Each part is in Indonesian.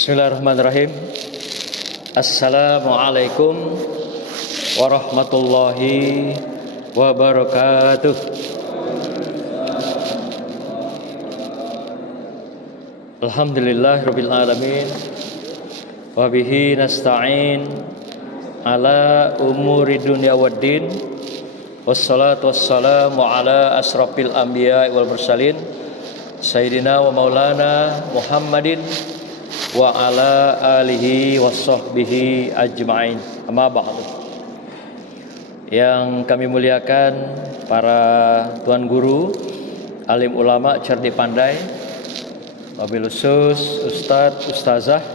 Bismillahirrahmanirrahim. Assalamualaikum warahmatullahi wabarakatuh. Alhamdulillahirabbil alamin. Wa bihi nasta'in ala umuri dunya waddin. Wassalatu wassalamu ala asrafil anbiya'i wal mursalin Sayyidina wa maulana Muhammadin wa ala alihi wa sahbihi ajma'in. Amma ba'du. Yang kami muliakan para tuan guru, alim ulama cerdik pandai, wabil khusus ustadz, ustazah,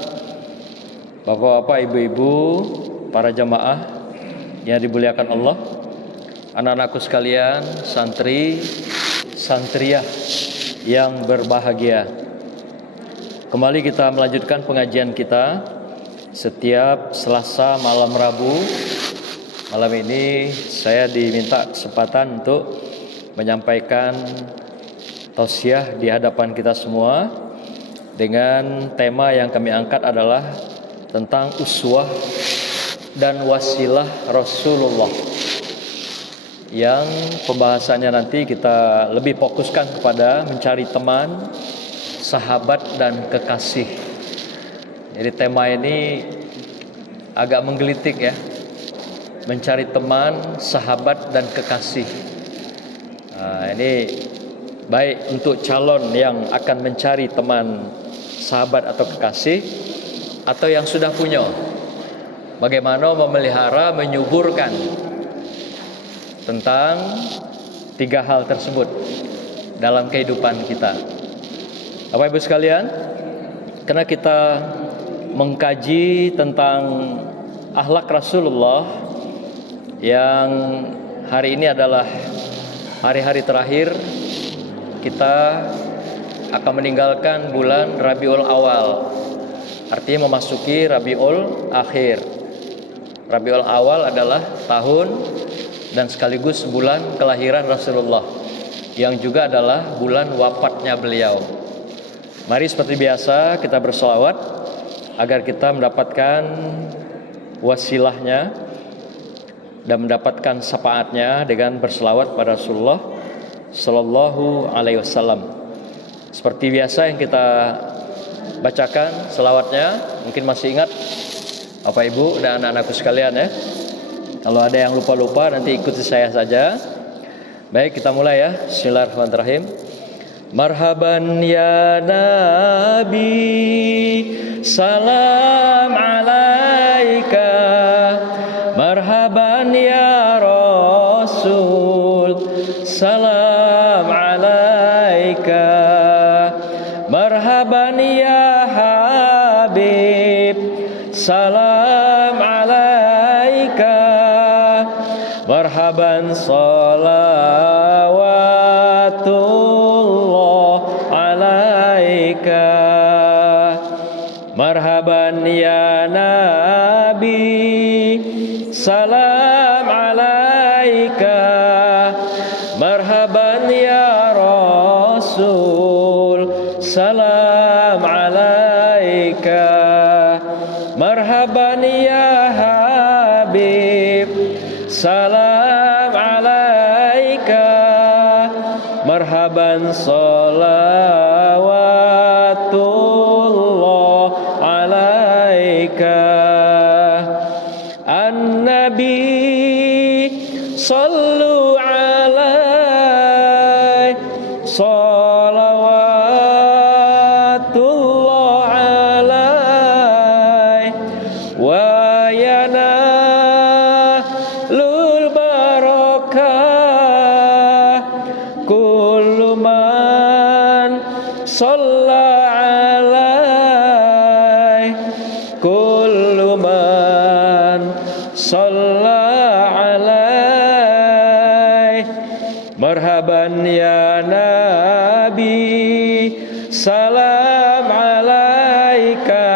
bapak-bapak, ibu-ibu, para jamaah yang dimuliakan Allah, anak-anakku sekalian, santri, santriyah yang berbahagia. Kembali kita melanjutkan pengajian kita setiap Selasa malam Rabu. Malam ini saya diminta kesempatan untuk menyampaikan tausiah di hadapan kita semua dengan tema yang kami angkat adalah tentang uswah dan wasilah Rasulullah, yang pembahasannya nanti kita lebih fokuskan kepada mencari teman, sahabat dan kekasih. Jadi tema ini agak menggelitik ya. Mencari teman, sahabat dan kekasih. Ini baik untuk calon yang akan mencari teman, sahabat atau kekasih, atau yang sudah punya. Bagaimana memelihara, menyuburkan tentang tiga hal tersebut dalam kehidupan kita. Bapak Ibu sekalian, karena kita mengkaji tentang akhlak Rasulullah, yang hari ini adalah hari-hari terakhir kita akan meninggalkan bulan Rabiul Awal, artinya memasuki Rabiul Akhir. Rabiul Awal adalah tahun dan sekaligus bulan kelahiran Rasulullah, yang juga adalah bulan wafatnya beliau. Mari seperti biasa kita bersolawat agar kita mendapatkan wasilahnya dan mendapatkan syafaatnya dengan berselawat pada Rasulullah Sallallahu Alaihi Wasallam. Seperti biasa yang kita bacakan selawatnya, mungkin masih ingat Bapak Ibu dan anak-anakku sekalian ya. Kalau ada yang lupa-lupa nanti ikuti saya saja. Baik, kita mulai ya. Bismillahirrahmanirrahim. Marhaban ya Nabi, salam alaika. Marhaban ya Rasul, salam alaika. Marhaban ya Habib, salam alaika. Marhaban salawatullah alaika. Marhaban ya Nabi, salam alaika. Marhaban ya Rasul, salam alaika. Marhaban ya Habib, salam alaika. Marhaban salawatullah alaika. An-Nabi sallu alaih, salawatullah alaih. Wa yanalul barakah kullu man shalla alaih. Kullu man shalla alaih. Marhaban ya Nabi, salam alaika.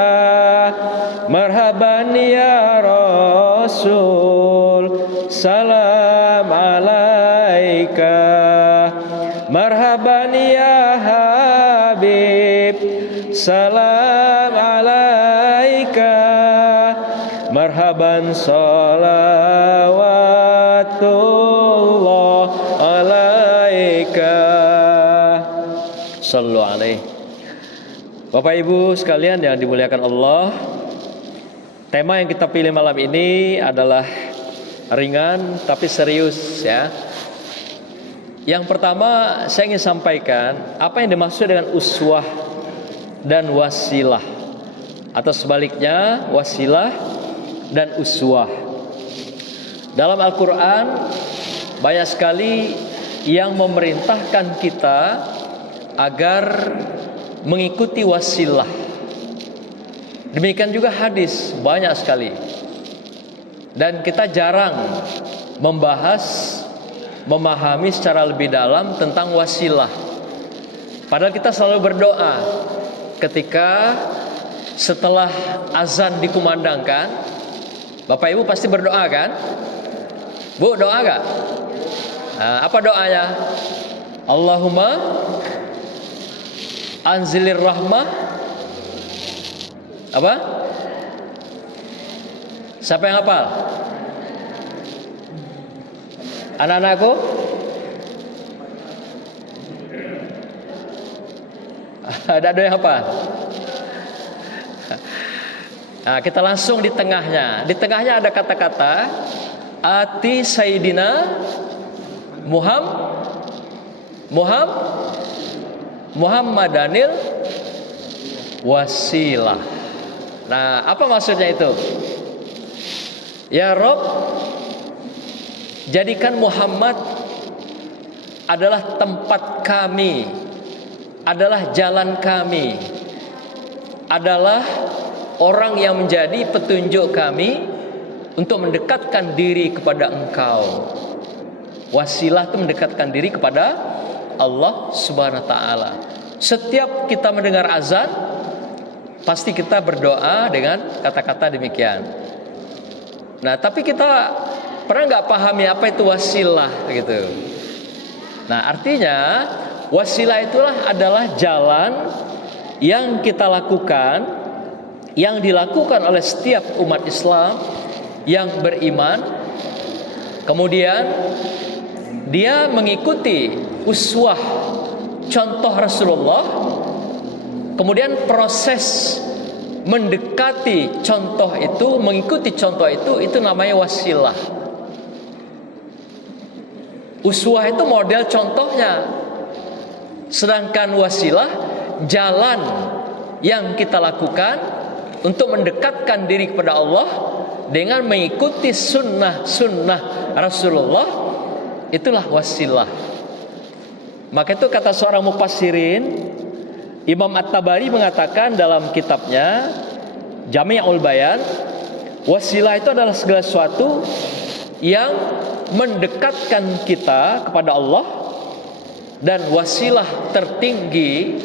Marhaban ya Rasul, salam alaika. Marhaban ya Habib, salam alaika. marhaban salawatullah alaika. Sallu alaihi. Bapak Ibu sekalian yang dimuliakan Allah, tema yang kita pilih malam ini adalah ringan tapi serius ya. Yang pertama saya ingin sampaikan apa yang dimaksud dengan uswah dan wasilah, atau sebaliknya wasilah dan uswah. Dalam Al-Quran banyak sekali yang memerintahkan kita agar mengikuti wasilah. Demikian juga hadis banyak sekali. Dan kita jarang membahas, memahami secara lebih dalam tentang wasilah. Padahal kita selalu berdoa ketika setelah azan dikumandangkan. Bapak Ibu pasti berdoa kan? Bu, doa gak? Nah, apa doanya? Allahumma anzilir rahmah. Apa? Siapa yang hafal? Anak-anakku? Ada yang hafal? Nah, kita langsung di tengahnya. Di tengahnya ada kata-kata Ati Sayyidina Muhammadanil wasilah. Nah, apa maksudnya itu? Ya Rob, jadikan Muhammad adalah tempat kami, adalah jalan kami, adalah orang yang menjadi petunjuk kami untuk mendekatkan diri kepada Engkau. Wasilah itu mendekatkan diri kepada Allah Subhanahu wa taala. Setiap kita mendengar azan, pasti kita berdoa dengan kata-kata demikian. Nah, tapi kita pernah nggak pahami apa itu wasilah gitu. Nah, artinya wasilah itulah adalah jalan yang kita lakukan, yang dilakukan oleh setiap umat Islam yang beriman. Kemudian dia mengikuti uswah, contoh Rasulullah. Kemudian proses mendekati contoh itu, mengikuti contoh itu namanya wasilah. Uswah itu model contohnya, sedangkan wasilah jalan yang kita lakukan untuk mendekatkan diri kepada Allah dengan mengikuti sunnah Rasulullah. Itulah wasilah. Maka itu kata seorang mufassirin, Imam At-Tabari mengatakan dalam kitabnya Jami'ul Bayan, wasilah itu adalah segala sesuatu yang mendekatkan kita kepada Allah, dan wasilah tertinggi,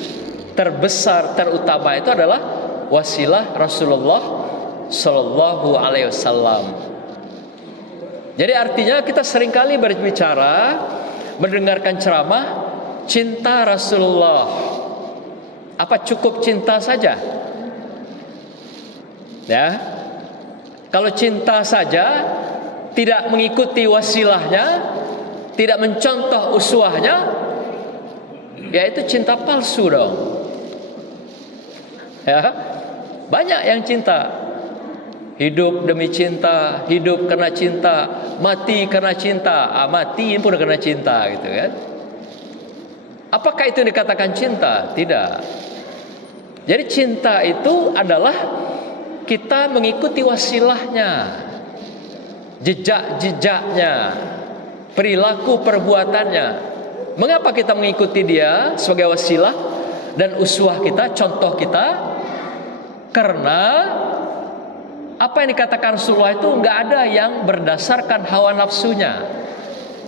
terbesar, terutama itu adalah wasilah Rasulullah Sallallahu Alaihi Wasallam. Jadi artinya kita seringkali berbicara, mendengarkan ceramah, cinta Rasulullah. Apa cukup cinta saja? Ya, kalau cinta saja, tidak mengikuti wasilahnya, tidak mencontoh uswahnya, ya itu cinta palsu dong. Ya, banyak yang cinta, hidup demi cinta, hidup karena cinta, mati karena cinta, mati pun karena cinta, gitu kan? Apakah itu dikatakan cinta? Tidak. Jadi cinta itu adalah kita mengikuti wasilahnya, jejak-jejaknya, perilaku perbuatannya. Mengapa kita mengikuti dia sebagai wasilah dan uswah kita, contoh kita? Karena apa yang dikatakan Rasulullah itu enggak ada yang berdasarkan hawa nafsunya.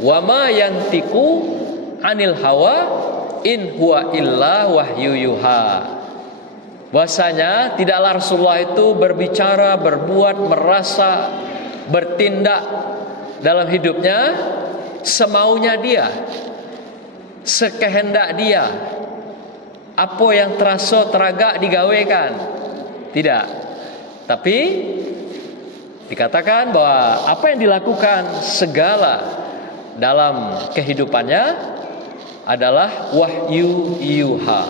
Wa ma yantiqu anil hawa in huwa illa wahyu yuha. Bahwasanya tidaklah Rasulullah itu berbicara, berbuat, merasa, bertindak dalam hidupnya semaunya dia, sekehendak dia, apa yang terasa teragak digawekan. Tidak. Tapi Dikatakan bahwa apa yang dilakukan segala dalam kehidupannya adalah wahyu yuha,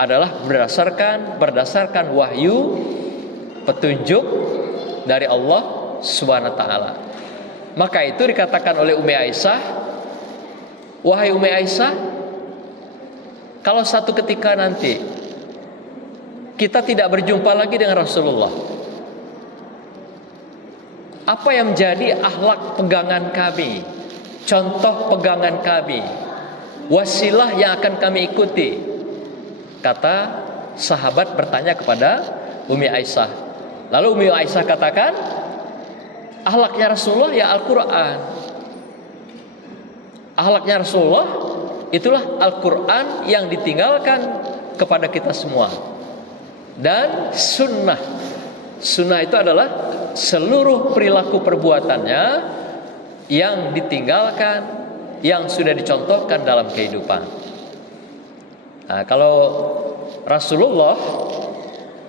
adalah berdasarkan wahyu, petunjuk dari Allah Subhanahu wa taala. Maka itu dikatakan oleh Ummi Aisyah, wahai Ummi Aisyah, kalau satu ketika nanti kita tidak berjumpa lagi dengan Rasulullah, apa yang menjadi akhlak pegangan kami, contoh pegangan kami, wasilah yang akan kami ikuti? Kata sahabat bertanya kepada Ummi Aisyah. Lalu Ummi Aisyah katakan, akhlaknya Rasulullah ya Al-Quran. Akhlaknya Rasulullah itulah Al-Quran yang ditinggalkan kepada kita semua. Dan sunnah. Sunnah itu adalah seluruh perilaku perbuatannya yang ditinggalkan, yang sudah dicontohkan dalam kehidupan. Nah, kalau Rasulullah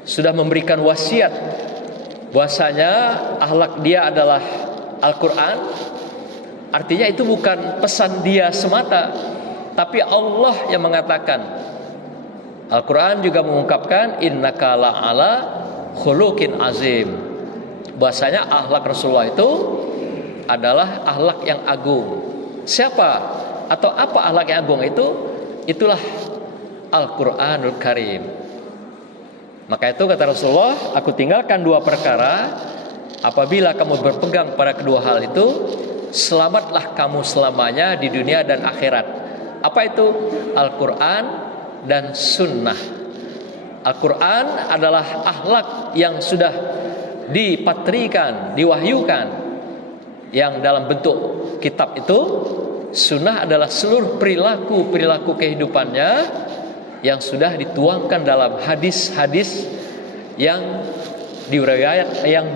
sudah memberikan wasiat bahwasanya akhlak dia adalah Al-Quran, artinya itu bukan pesan dia semata, tapi Allah yang mengatakan. Al-Quran juga mengungkapkan innaka la'ala khuluqin azim, bahwasanya akhlak Rasulullah itu adalah akhlak yang agung. Siapa atau apa akhlak yang agung itu? Itulah Al-Quranul Karim. Maka itu kata Rasulullah, aku tinggalkan dua perkara, apabila kamu berpegang pada kedua hal itu, selamatlah kamu selamanya di dunia dan akhirat. Apa itu? Al-Quran dan sunnah. Al-Quran adalah akhlak yang sudah dipatrikan, diwahyukan, yang dalam bentuk kitab itu. Sunnah adalah seluruh perilaku kehidupannya yang sudah dituangkan dalam hadis-hadis yang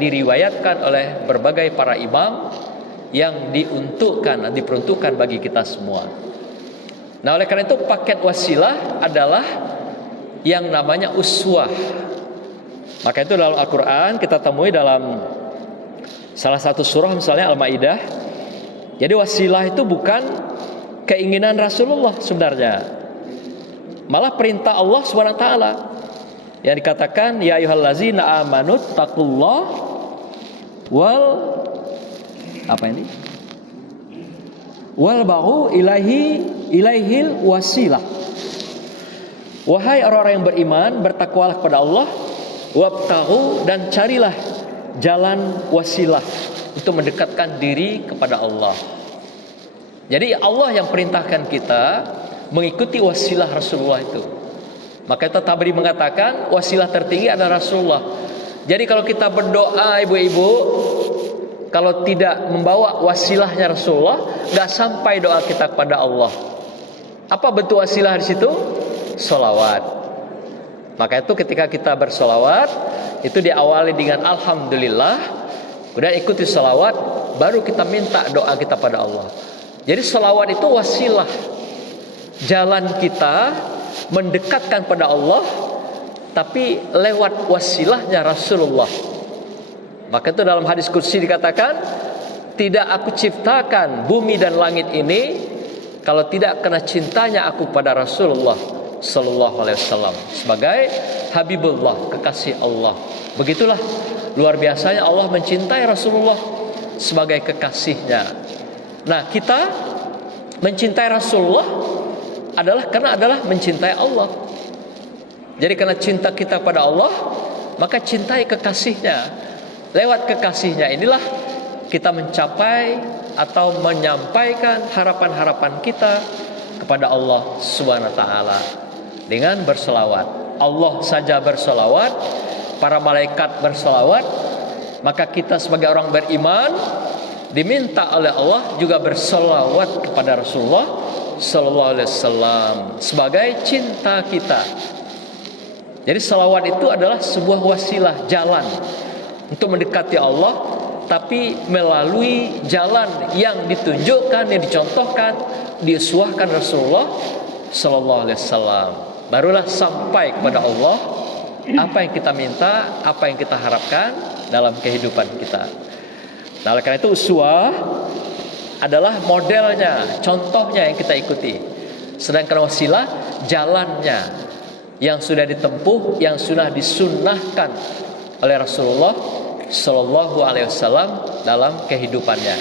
diriwayatkan oleh berbagai para imam, yang diperuntukkan bagi kita semua. Nah, oleh karena itu paket wasilah adalah yang namanya uswah. Maka itu dalam Al-Quran kita temui dalam salah satu surah, misalnya Al-Maidah. Jadi wasilah itu bukan keinginan Rasulullah sebenarnya, malah perintah Allah SWT yang dikatakan ya ayyuhallazina amanu taqullah wal ba'u ilaihil wasilah. Wahai orang-orang yang beriman, bertakwalah kepada Allah, wabtaghu, dan carilah jalan wasilah untuk mendekatkan diri kepada Allah. Jadi Allah yang perintahkan kita mengikuti wasilah Rasulullah itu. Maka itu Tabari mengatakan wasilah tertinggi adalah Rasulullah. Jadi kalau kita berdoa, ibu-ibu, kalau tidak membawa wasilahnya Rasulullah, nggak sampai doa kita kepada Allah. Apa bentuk wasilah di situ? Sholawat. Maka itu ketika kita bersolawat, itu diawali dengan alhamdulillah, kemudian ikuti sholawat, baru kita minta doa kita pada Allah. Jadi sholawat itu wasilah, jalan kita mendekatkan pada Allah, tapi lewat wasilahnya Rasulullah. Maka itu dalam hadis qudsi dikatakan, tidak aku ciptakan bumi dan langit ini kalau tidak karena cintanya aku pada Rasulullah sallallahu alaihi wasallam sebagai Habibullah, kekasih Allah. Begitulah luar biasanya Allah mencintai Rasulullah sebagai kekasihnya. Nah, kita mencintai Rasulullah adalah mencintai Allah. Jadi karena cinta kita pada Allah, maka cintai kekasihnya. Lewat kekasihnya inilah kita mencapai atau menyampaikan harapan-harapan kita kepada Allah Subhanahu wa taala dengan berselawat. Allah saja berselawat, para malaikat berselawat, maka kita sebagai orang beriman diminta oleh Allah juga berselawat kepada Rasulullah sallallahu alaihi wasallam sebagai cinta kita. Jadi selawat itu adalah sebuah wasilah, jalan untuk mendekati Allah, tapi melalui jalan yang ditunjukkan, yang dicontohkan, diuswahkan Rasulullah sallallahu alaihi wasallam. Barulah sampai kepada Allah apa yang kita minta, apa yang kita harapkan, dalam kehidupan kita. Nah, oleh karena itu uswah adalah modelnya, contohnya yang kita ikuti. Sedangkan wasilah jalannya yang sudah ditempuh, yang sudah disunnahkan oleh Rasulullah Shallallahu Alaihi Wasallam dalam kehidupannya.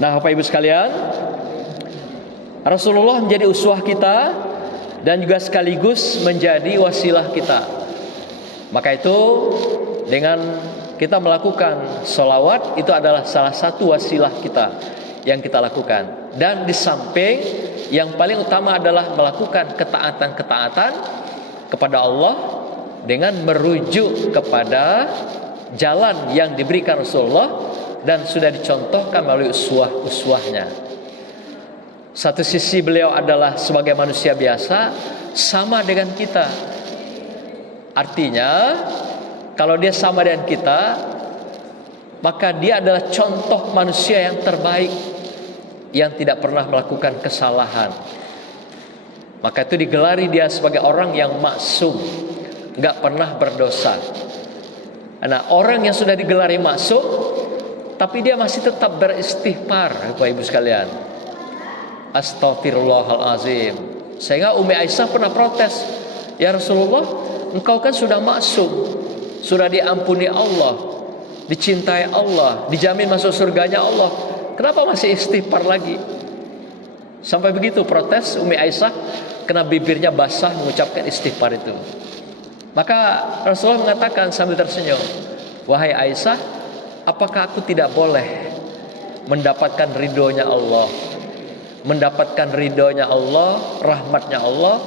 Nah, Bapak Ibu sekalian, Rasulullah menjadi uswah kita dan juga sekaligus menjadi wasilah kita. Maka itu dengan kita melakukan sholawat itu adalah salah satu wasilah kita yang kita lakukan. Dan di samping yang paling utama adalah melakukan ketaatan-ketaatan kepada Allah dengan merujuk kepada jalan yang diberikan Rasulullah dan sudah dicontohkan melalui uswah-uswahnya. Satu sisi beliau adalah sebagai manusia biasa sama dengan kita. Artinya kalau dia sama dengan kita, maka dia adalah contoh manusia yang terbaik, yang tidak pernah melakukan kesalahan. Maka itu digelari dia sebagai orang yang maksum, nggak pernah berdosa. Nah, orang yang sudah digelari maksum, tapi dia masih tetap beristighfar, Bapak Ibu sekalian. Astaghfirullahalazim. Sehingga Ummi Aisyah pernah protes, ya Rasulullah, engkau kan sudah maksum, sudah diampuni Allah, dicintai Allah, dijamin masuk surganya Allah. Kenapa masih istighfar lagi? Sampai begitu protes Ummi Aisyah, kena bibirnya basah mengucapkan istighfar itu. Maka Rasulullah mengatakan sambil tersenyum, wahai Aisyah, apakah aku tidak boleh mendapatkan ridhonya Allah, mendapatkan ridhonya Allah, rahmatnya Allah,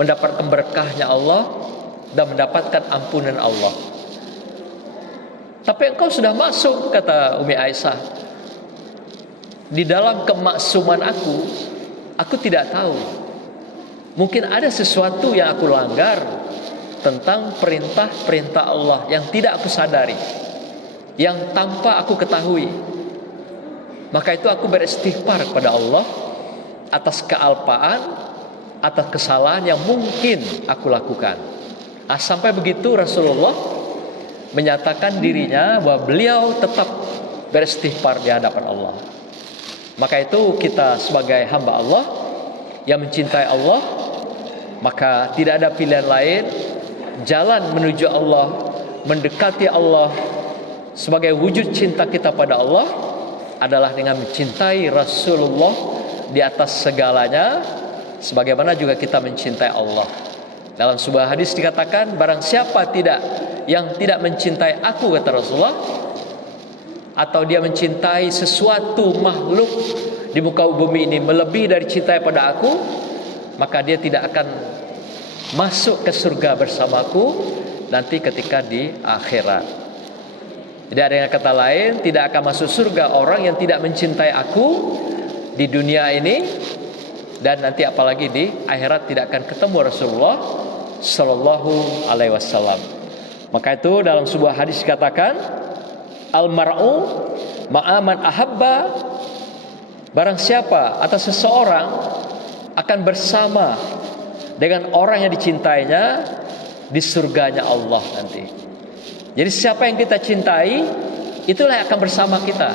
mendapatkan berkahnya Allah, dan mendapatkan ampunan Allah? Tapi engkau sudah masuk, kata Ummi Aisyah. Di dalam kemaksuman aku tidak tahu. Mungkin ada sesuatu yang aku langgar tentang perintah-perintah Allah yang tidak aku sadari, yang tanpa aku ketahui. Maka itu aku beristighfar kepada Allah atas kealpaan, atas kesalahan yang mungkin aku lakukan. Sampai begitu Rasulullah menyatakan dirinya bahwa beliau tetap beristighfar di hadapan Allah. Maka itu kita sebagai hamba Allah yang mencintai Allah, maka tidak ada pilihan lain. Jalan menuju Allah, mendekati Allah sebagai wujud cinta kita pada Allah adalah dengan mencintai Rasulullah di atas segalanya, sebagaimana juga kita mencintai Allah. Dalam sebuah hadis dikatakan, barang siapa yang tidak mencintai aku, kata Rasulullah, atau dia mencintai sesuatu makhluk di muka bumi ini melebihi dari cinta pada aku, maka dia tidak akan masuk ke surga bersamaku nanti ketika di akhirat. Jadi ada yang kata lain, tidak akan masuk surga orang yang tidak mencintai aku di dunia ini, dan nanti apalagi di akhirat tidak akan ketemu Rasulullah Sallallahu Alaihi Wasallam. Maka itu dalam sebuah hadis dikatakan, al-mar'u ma'aman ahabba, barang siapa atau seseorang akan bersama dengan orang yang dicintainya di surganya Allah nanti. Jadi siapa yang kita cintai, itulah yang akan bersama kita.